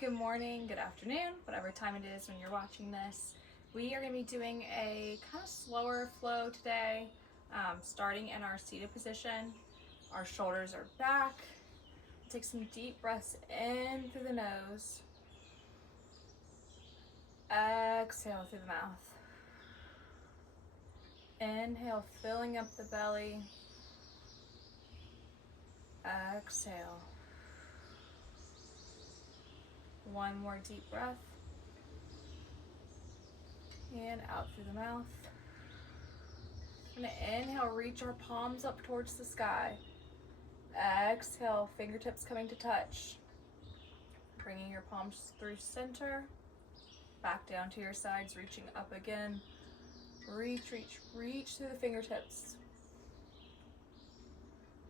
Good morning, good afternoon, whatever time it is when you're watching this. We are going to be doing a kind of slower flow today, starting in our seated position. Our shoulders are back. Take some deep breaths in through the nose. Exhale through the mouth. Inhale, filling up the belly. Exhale. One more deep breath. And out through the mouth. I'm going to inhale, reach our palms up towards the sky. Exhale, fingertips coming to touch. Bringing your palms through center. Back down to your sides, reaching up again. Reach, reach, reach through the fingertips.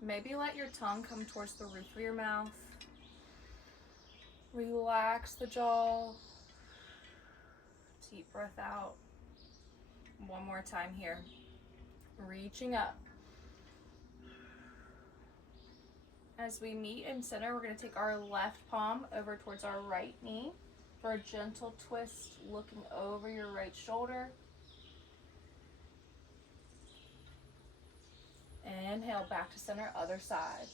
Maybe let your tongue come towards the roof of your mouth. Relax the jaw. Deep breath out. One more time here. Reaching up. As we meet in center, we're going to take our left palm over towards our right knee for a gentle twist, looking over your right shoulder. Inhale, back to center, other side.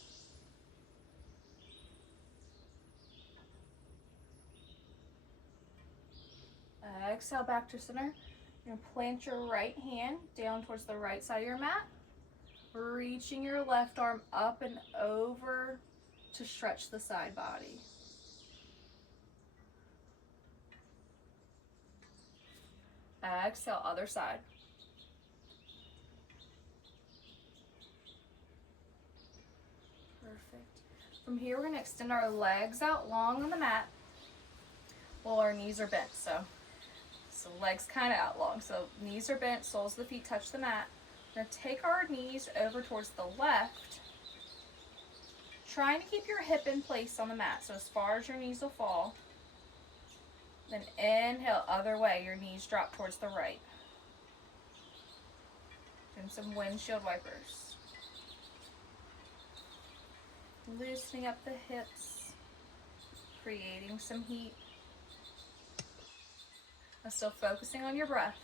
Exhale, back to center. You're going to plant your right hand down towards the right side of your mat. Reaching your left arm up and over to stretch the side body. Exhale, other side. Perfect. From here, we're going to extend our legs out long on the mat while our knees are bent. So legs kind of out long. So knees are bent, soles of the feet touch the mat. We're going to take our knees over towards the left, trying to keep your hip in place on the mat, so as far as your knees will fall. Then inhale, other way, your knees drop towards the right. Doing some windshield wipers. Loosening up the hips, creating some heat. And still focusing on your breath.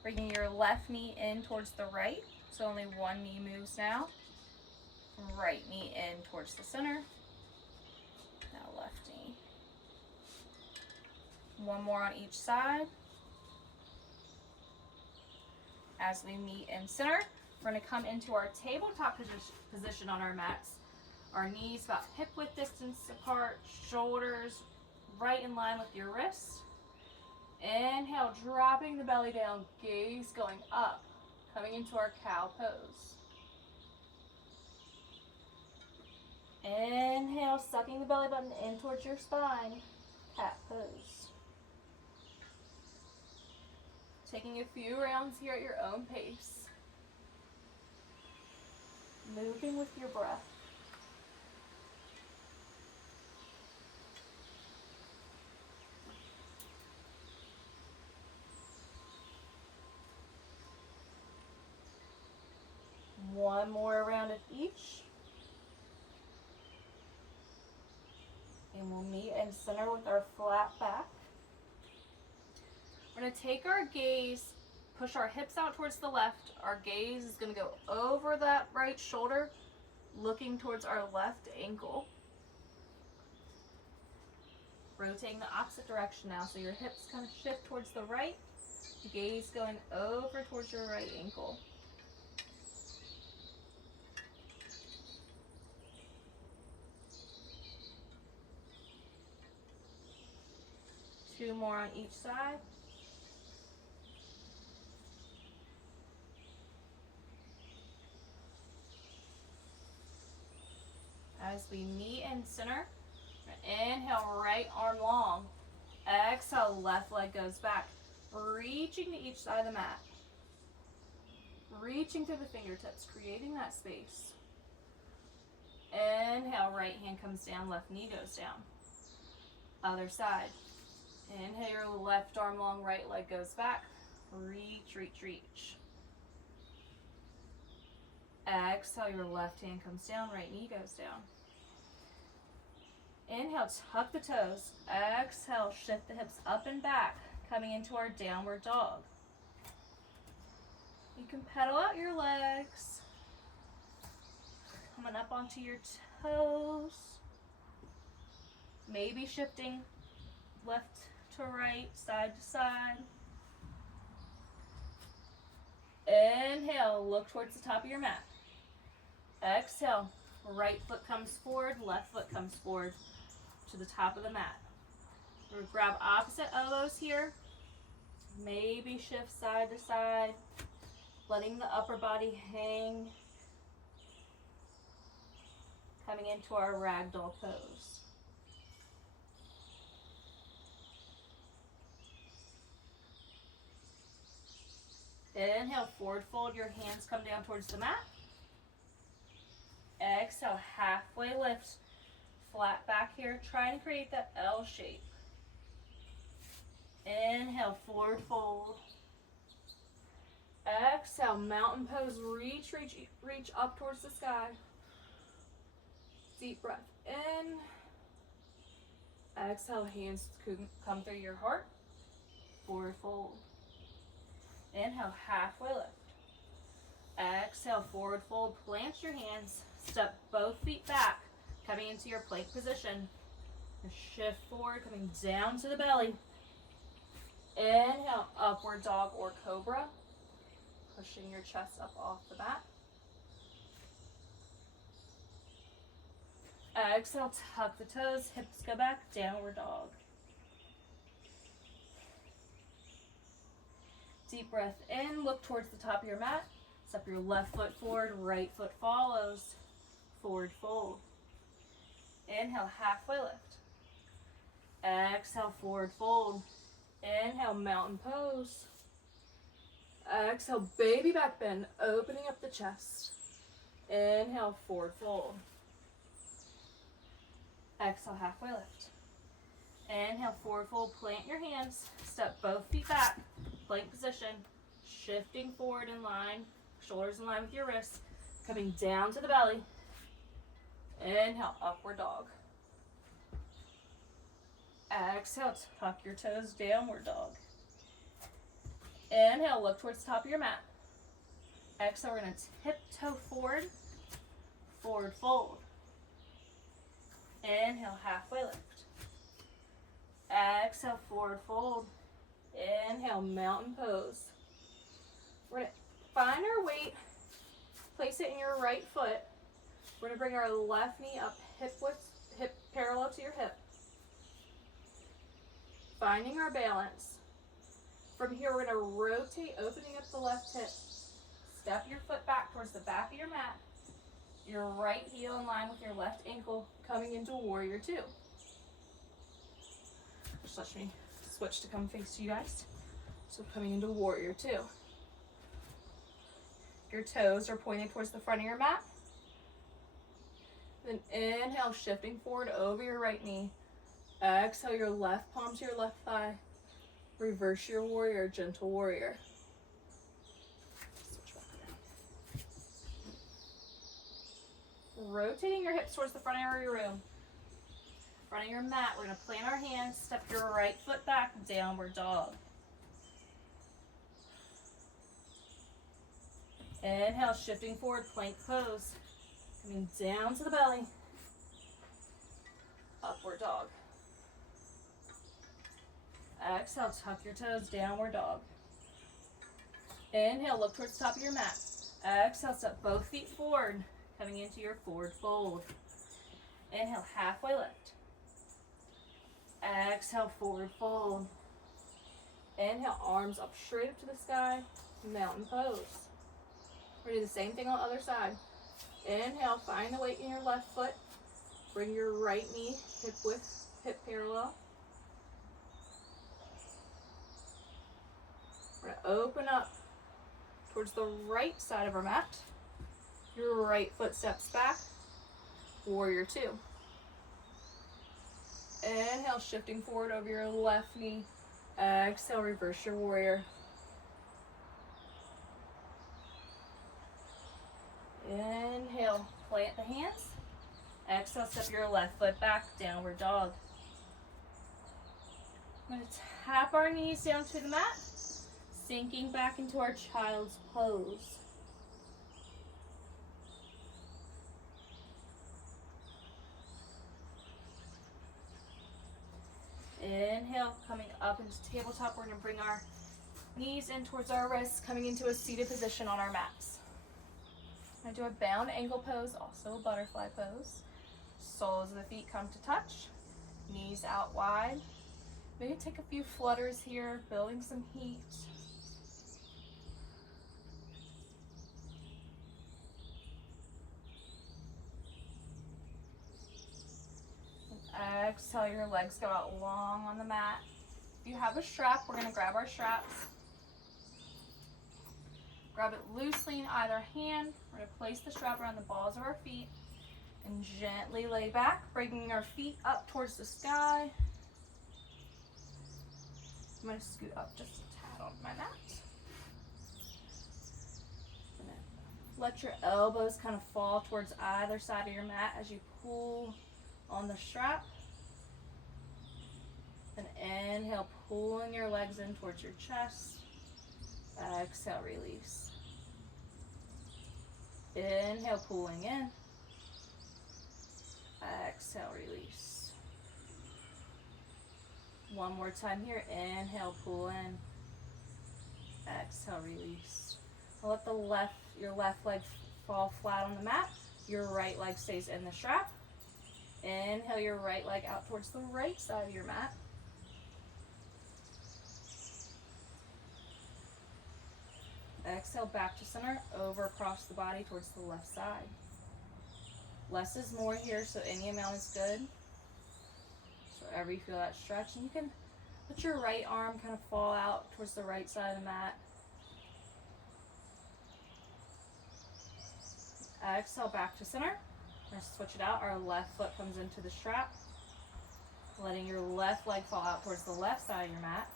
Bringing your left knee in towards the right, so only one knee moves now. Right knee in towards the center. Now left knee. One more on each side. As we meet in center, we're going to come into our tabletop position on our mats. Our knees about hip width distance apart, shoulders right in line with your wrists. Inhale, dropping the belly down, gaze going up, coming into our cow pose. Inhale, sucking the belly button in towards your spine, cat pose. Taking a few rounds here at your own pace. Moving with your breath. One more round of each. And we'll meet in center with our flat back. We're going to take our gaze, push our hips out towards the left. Our gaze is going to go over that right shoulder, looking towards our left ankle. Rotating the opposite direction now, so your hips kind of shift towards the right. Gaze going over towards your right ankle. Two more on each side. As we meet in center, inhale, right arm long. Exhale, left leg goes back. Reaching to each side of the mat. Reaching through the fingertips, creating that space. Inhale, right hand comes down, left knee goes down. Other side. Inhale, your left arm long, right leg goes back. Reach, reach, reach. Exhale, your left hand comes down, right knee goes down. Inhale, tuck the toes. Exhale, shift the hips up and back, coming into our downward dog. You can pedal out your legs, coming up onto your toes. Maybe shifting left to right, side to side. Inhale, look towards the top of your mat. Exhale, right foot comes forward, left foot comes forward to the top of the mat. We'll grab opposite elbows here. Maybe shift side to side, letting the upper body hang. Coming into our ragdoll pose. Inhale, forward fold, your hands come down towards the mat. Exhale, halfway lift, flat back here, trying to create that L shape. Inhale, forward fold. Exhale, mountain pose, reach up towards the sky. Deep breath in. Exhale, hands come through your heart. Forward fold. Inhale, halfway lift. Exhale, forward fold, plant your hands, step both feet back, coming into your plank position. Shift forward, coming down to the belly. Inhale, upward dog or cobra, pushing your chest up off the mat. Exhale, tuck the toes, hips go back, downward dog. Deep breath in, look towards the top of your mat. Step your left foot forward, right foot follows. Forward fold. Inhale, halfway lift. Exhale, forward fold. Inhale, mountain pose. Exhale, baby back bend, opening up the chest. Inhale, forward fold. Exhale, halfway lift. Inhale, forward fold, plant your hands, step both feet back, plank position, shifting forward in line, shoulders in line with your wrists, coming down to the belly. Inhale, upward dog. Exhale, tuck your toes, downward dog. Inhale, look towards the top of your mat. Exhale, we're going to tiptoe forward, forward fold. Inhale, halfway lift. Exhale, forward fold. Inhale, mountain pose. We're going to find our weight, place it in your right foot. We're going to bring our left knee up, hip parallel to your hip. Finding our balance. From here, we're going to rotate, opening up the left hip. Step your foot back towards the back of your mat. Your right heel in line with your left ankle, coming into warrior two. Just let me switch to come face you guys. So coming into warrior two. Your toes are pointing towards the front of your mat. Then inhale, shifting forward over your right knee. Exhale, your left palm to your left thigh. Reverse your warrior, gentle warrior. Switch back around. Rotating your hips towards the front of your room. Front of your mat, we're going to plant our hands, step your right foot back, downward dog. Inhale, shifting forward, plank pose. Coming down to the belly. Upward dog. Exhale, tuck your toes, downward dog. Inhale, look towards the top of your mat. Exhale, step both feet forward, coming into your forward fold. Inhale, halfway lift. Exhale, forward fold. Inhale, arms up straight up to the sky, mountain pose. We're going to do the same thing on the other side. Inhale, find the weight in your left foot. Bring your right knee hip width, hip parallel. We're going to open up towards the right side of our mat. Your right foot steps back. Warrior two. Inhale, shifting forward over your left knee. Exhale, reverse your warrior. Inhale, plant the hands. Exhale, step your left foot back, downward dog. I'm going to tap our knees down to the mat, sinking back into our child's pose. Inhale, coming up into tabletop. We're going to bring our knees in towards our wrists, coming into a seated position on our mats. I'm going to do a bound ankle pose, also a butterfly pose. Soles of the feet come to touch, knees out wide. Maybe take a few flutters here, building some heat. And exhale, your legs go out long on the mat. If you have a strap, we're going to grab our straps. Grab it loosely in either hand. We're going to place the strap around the balls of our feet and gently lay back, bringing our feet up towards the sky. I'm going to scoot up just a tad on my mat. Let your elbows kind of fall towards either side of your mat as you pull on the strap. And inhale, pulling your legs in towards your chest. Exhale, release. Inhale, pulling in. Exhale, release. One more time here. Inhale, pull in. Exhale, release. Let your left leg fall flat on the mat. Your right leg stays in the strap. Inhale your right leg out towards the right side of your mat. Exhale back to center, over across the body towards the left side. Less is more here, so any amount is good. So wherever you feel that stretch, and you can let your right arm kind of fall out towards the right side of the mat. Exhale back to center. We're going to switch it out. Our left foot comes into the strap, letting your left leg fall out towards the left side of your mat.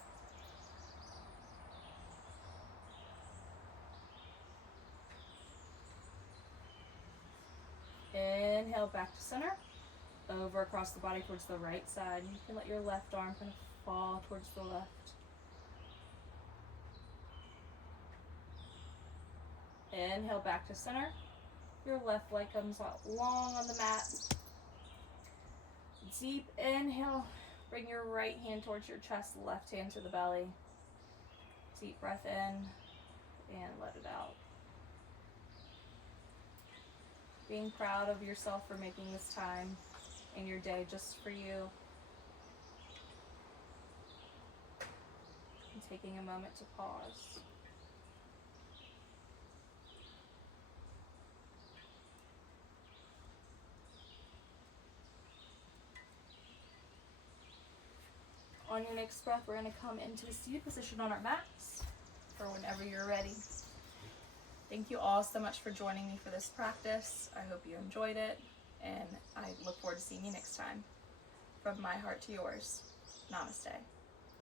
Inhale back to center, over across the body towards the right side. You can let your left arm kind of fall towards the left. Inhale back to center. Your left leg comes out long on the mat. Deep inhale. Bring your right hand towards your chest, left hand to the belly. Deep breath in and let it out. Being proud of yourself for making this time in your day just for you. And taking a moment to pause. On your next breath, we're going to come into a seated position on our mats for whenever you're ready. Thank you all so much for joining me for this practice. I hope you enjoyed it, and I look forward to seeing you next time. From my heart to yours, namaste.